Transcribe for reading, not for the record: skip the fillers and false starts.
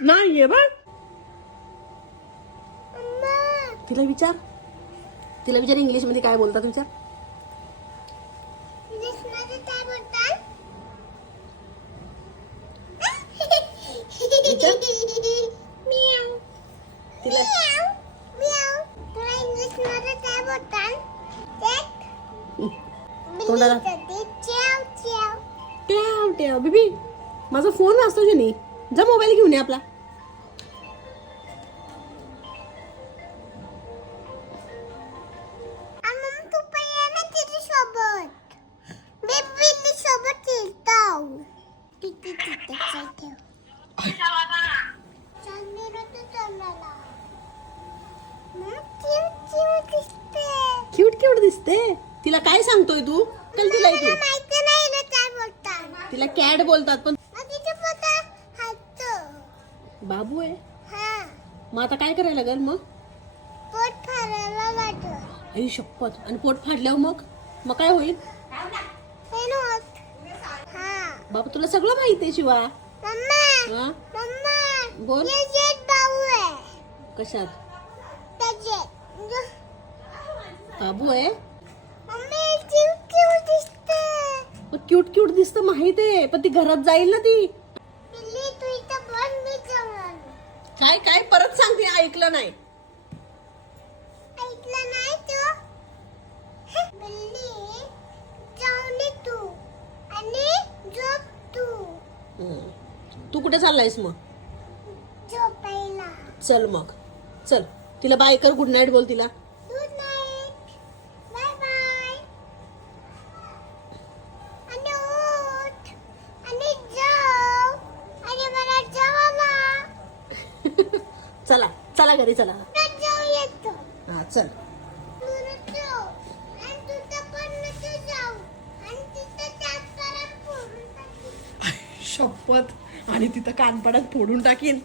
नाही बघ. तिला विचार इंग्लिश मध्ये काय बोलतात विचार. तोंडाला ट्याव ट्याव. बेबी माझा फोन वाजतो जनी, जा मोबाईल घेऊन ये आपला. क्यूट क्यूट दिसते. तिला काय सांगतोय तू? चल तिला इथे. तिला कॅट बोलतात पण बाबू आहे. मग आता काय करायला लागेल मग? पोट फाडायला लागेल. आई शपथ. आणि पोट फाडल्यावर मग काय होईल? बाबा तुला सगळं माहित आहे शिवा. बोल. कशात बाबू आहे? क्यूट क्यूट दिसत माहित आहे, पण ती घरात जाईल ना ती. काय काय परत सांगते, ऐकलं नाही. तू कुठे चाललायस मग? चल मग चल. तिला बाय कर. गुड नाईट बोल तिला. चला चला घरी चला. हा चल. शपथ. आणि तिथं कानपडात फोडून टाकीन.